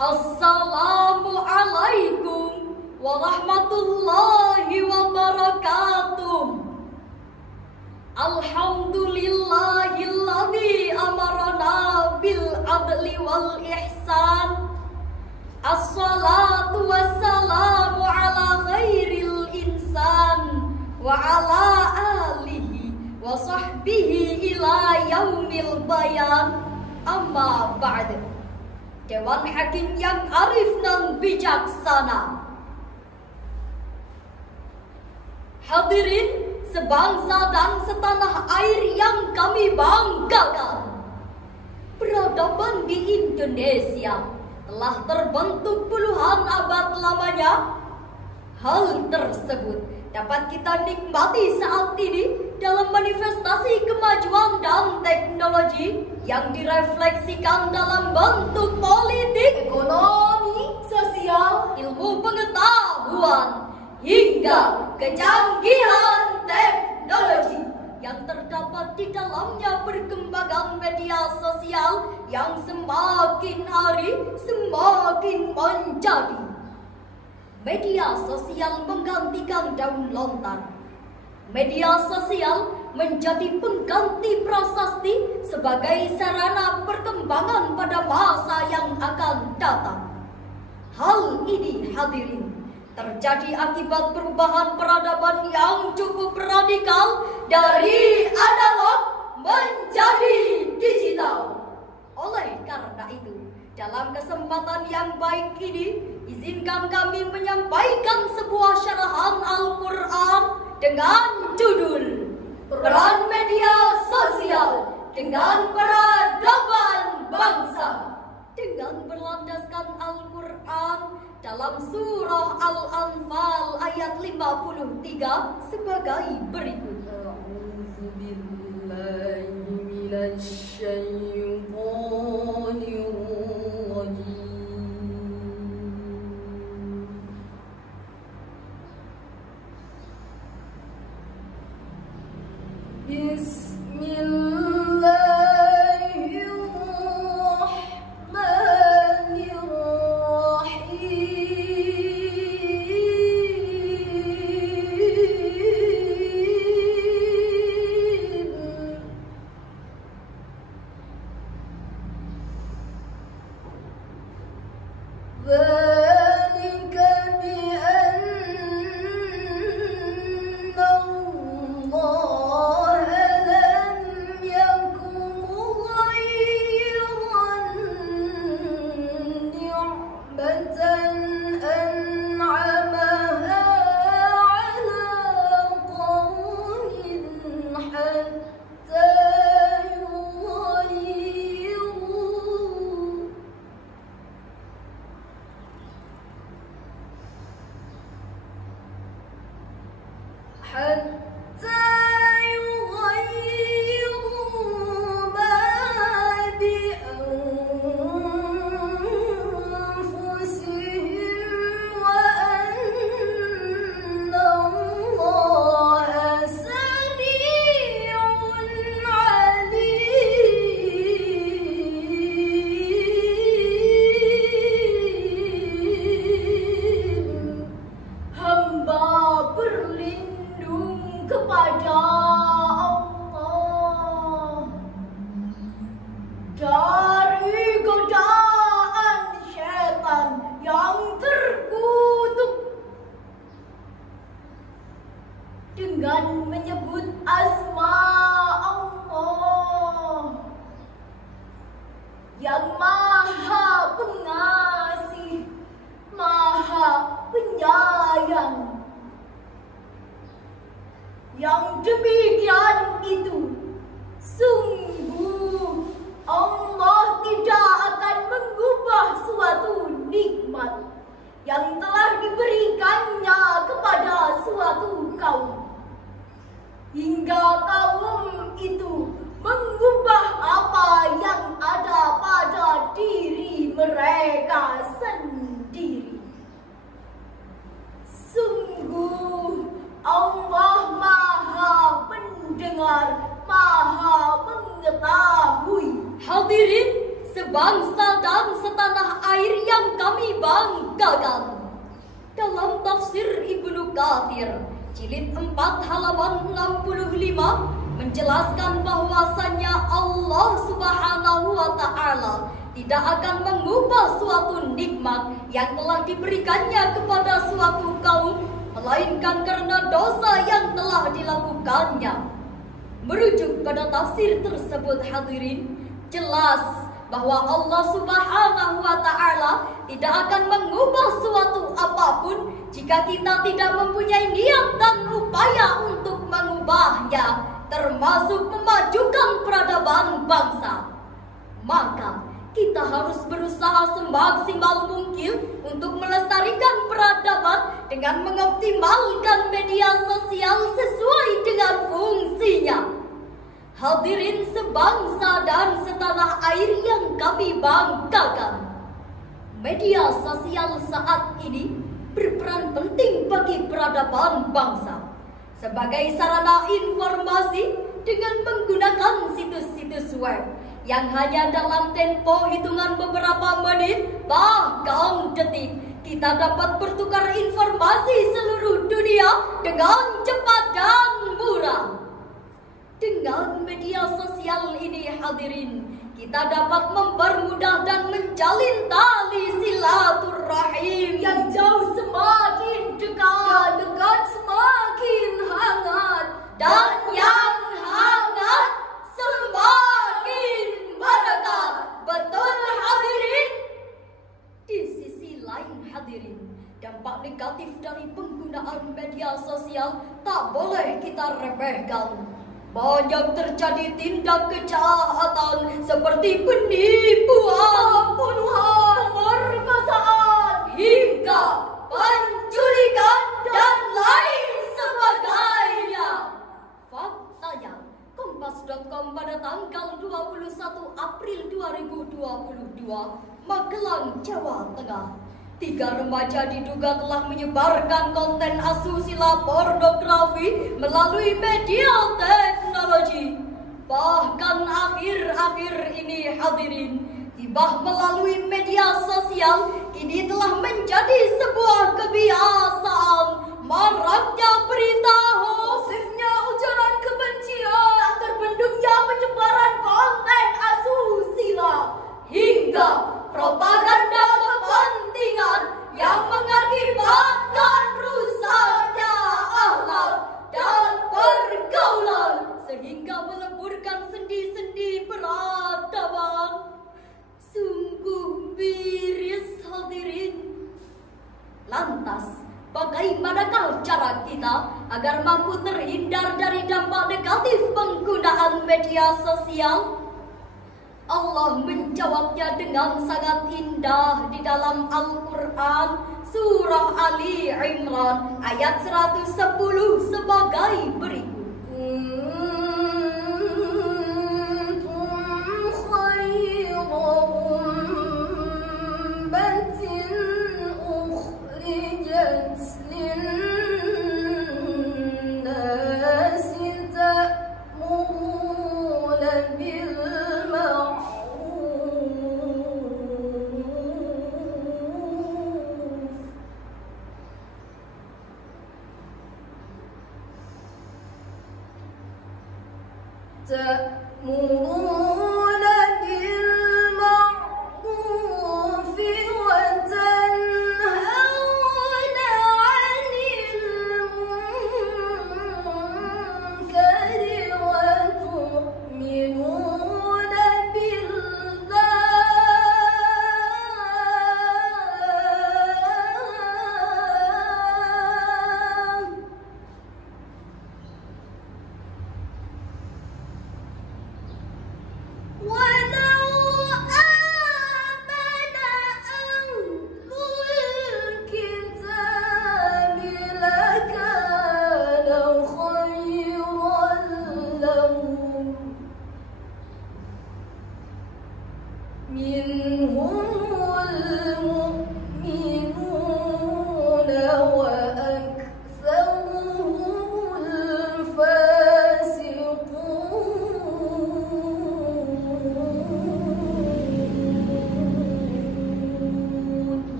Assalamualaikum warahmatullahi wabarakatuh. Alhamdulillahilladzi amarana bil adli wal ihsan. Assalatu wassalamu ala khairil insan wa ala alihi wa sahbihi ila yaumil bayan. Amma ba'd. Dewan Hakim yang arif dan bijaksana, hadirin sebangsa dan setanah air yang kami banggakan, peradaban di Indonesia telah terbentuk puluhan abad lamanya. Hal tersebut dapat kita nikmati saat ini dalam manifestasi kemajuan dan teknologi yang direfleksikan dalam bentuk politik, ekonomi, sosial, ilmu pengetahuan, hingga kecanggihan teknologi yang terdapat di dalamnya perkembangan media sosial yang semakin hari semakin menjadi. Media sosial menggantikan daun lontar. Media sosial menjadi pengganti prasasti sebagai sarana perkembangan pada masa yang akan datang. Hal ini, hadirin, terjadi akibat perubahan peradaban yang cukup radikal dari analog menjadi digital. Oleh karena itu, dalam kesempatan yang baik ini, izinkan kami menyampaikan sebuah syarahan Al-Quran dengan judul Peran Media Sosial dengan Peradaban Bangsa, dengan berlandaskan Al-Quran dalam surah Al-Anfal ayat 53 sebagai berikut. Dengan menyebut asma Allah yang maha pengasih, maha penyayang. Yang demikian itu sungguh Allah tidak akan mengubah suatu nikmat yang telah diberikannya kepada suatu kaum, hingga kaum itu mengubah apa yang ada pada diri mereka sendiri. Sungguh Allah maha mendengar, maha mengetahui. Hadirin sebangsa dan setanah air yang kami banggakan. Dalam tafsir Ibnu Katsir, jilid 4 halaman 65 menjelaskan bahwasannya Allah Subhanahu wa Ta'ala tidak akan mengubah suatu nikmat yang telah diberikannya kepada suatu kaum, melainkan karena dosa yang telah dilakukannya. Merujuk pada tafsir tersebut, hadirin, jelas bahwa Allah Subhanahu wa Ta'ala tidak akan mengubah suatu apapun jika kita tidak mempunyai niat dan upaya untuk mengubahnya, termasuk memajukan peradaban bangsa. Maka kita harus berusaha semaksimal mungkin untuk melestarikan peradaban dengan mengoptimalkan media sosial sesuai dengan fungsinya. Hadirin sebangsa dan setanah air yang kami banggakan, media sosial saat ini berperan penting bagi peradaban bangsa sebagai sarana informasi dengan menggunakan situs-situs web yang hanya dalam tempo hitungan beberapa menit bahkan detik kita dapat bertukar informasi seluruh dunia dengan cepat dan murah. Dengan media sosial ini, hadirin, kita dapat mempermudah dan menjalin tali silaturahim yang jauh semakin dekat, yang dekat semakin hangat, dan yang hangat semakin berdekat. Betul, hadirin? Di sisi lain, hadirin, dampak negatif dari penggunaan media sosial tak boleh kita remehkan. Banyak terjadi tindak kejahatan seperti penipuan, pembunuhan, pemerkosaan, hingga penculikan dan lain sebagainya. Faktanya, Kompas.com pada tanggal 21 April 2022, Magelang, Jawa Tengah, 3 remaja diduga telah menyebarkan konten asusila pornografi melalui media teknologi. Bahkan akhir-akhir ini, hadirin, hibah melalui media sosial kini telah menjadi sebuah kebiasaan. Maraknya berita hoax, masifnya ujaran kebencian, tak terbendungnya penyebaran konten asusila, hingga propaganda kepentingan yang mengakibatkan rusaknya akhlak dan pergaulan sehingga meleburkan sendi-sendi peradaban. Sungguh miris, hadirin. Lantas, bagaimanakah cara kita agar mampu terhindar dari dampak negatif penggunaan media sosial? Allah menjawabnya dengan sangat indah di dalam Al-Quran Surah Ali Imran ayat 110 sebagai berikut. تأمرون بالمعروف وتنهون عن المنكر وتؤمنون بالله.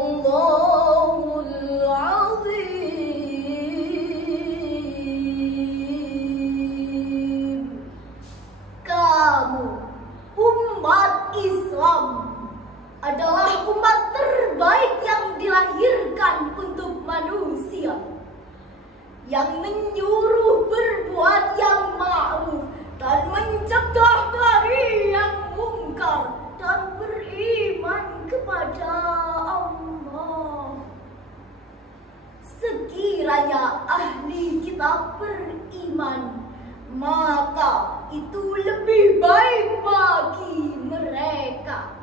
Sadaqallahul azim. Kamu umat Islam adalah umat terbaik yang dilahirkan untuk manusia, yang menyuruh berbuat yang ma'ruf dan mencegah dari yang mungkar dan beriman kepada Allah. Sekiranya ahli kitab beriman, maka itu lebih baik bagi mereka.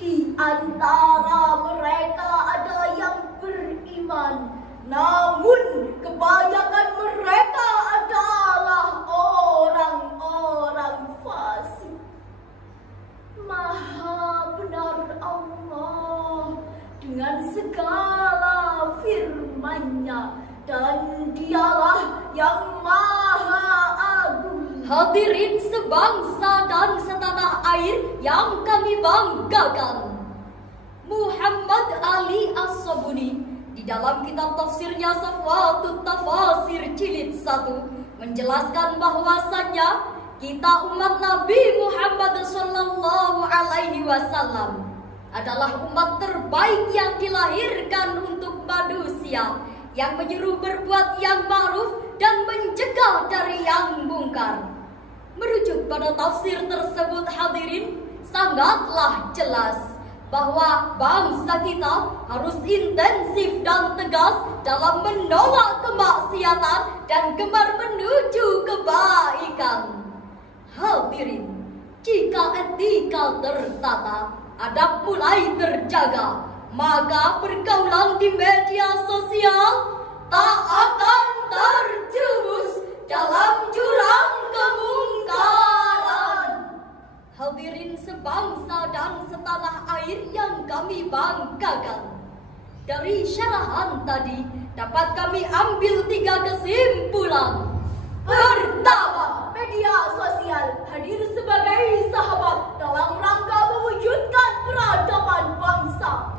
Di antara mereka ada yang beriman, namun kebanyakan mereka adalah orang-orang fasik. Maha benar Allah dengan segala firman-Nya, dan Dialah yang Maha Agung. Hadirin sebangsa dan setanah air yang kami banggakan, Muhammad Ali As-Sabuni di dalam kitab tafsirnya Safwatut Tafasir Jilid 1 menjelaskan bahwasannya kita umat Nabi Muhammad Sallallahu Alaihi Wasallam adalah umat terbaik yang dilahirkan untuk manusia, yang menyeru berbuat yang ma'ruf dan mencegah dari yang mungkar. Merujuk pada tafsir tersebut, hadirin, sangatlah jelas bahwa bangsa kita harus intensif dan tegas dalam menolak kemaksiatan dan gemar menuju kebaikan. Hadirin, jika etika tertata, adab mulai terjaga, maka pergaulan di media sosial tak akan terjerumus dalam jurang kemungkaran. Hadirin sebangsa dan setanah air yang kami banggakan, dari syarahan tadi dapat kami ambil 3 kesimpulan. Pertama, media sosial hadir sebagai sahabat dalam rangka mewujudkan peradaban bangsa.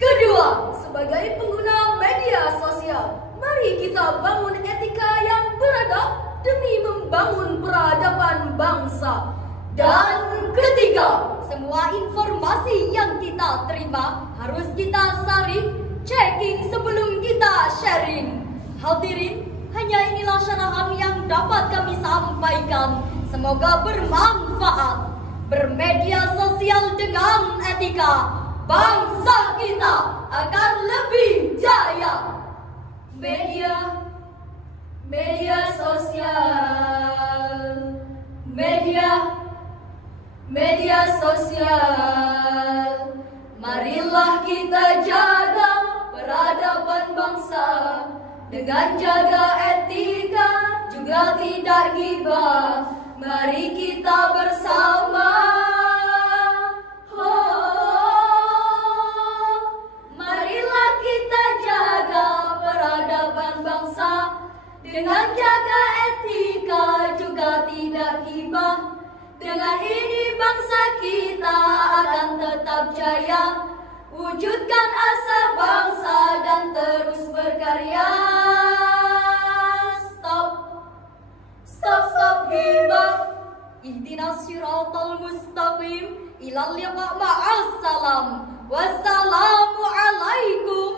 Kedua, sebagai pengguna media sosial, mari kita bangun etika yang beradab demi membangun peradaban bangsa. Dan ketiga, semua informasi yang kita terima harus kita saring, checking sebelum kita sharing. Hadirin, hanya inilah syarahan yang dapat kami sampaikan. Semoga bermanfaat. Bermedia sosial dengan etika, bangsa kita akan lebih jaya. Media sosial, media sosial. Marilah kita jaga peradaban bangsa dengan jaga etika, juga tidak ghibah. Mari kita bersama, marilah kita jaga peradaban bangsa dengan jaga etika, juga tidak ghibah. Dengan ini bangsa kita akan tetap jaya, wujudkan asa bangsa dan terus berkarya. Stop ghibah. Ihdinas siratal mustaqim. Ilal liqa ma'assalam. Wassalamualaikum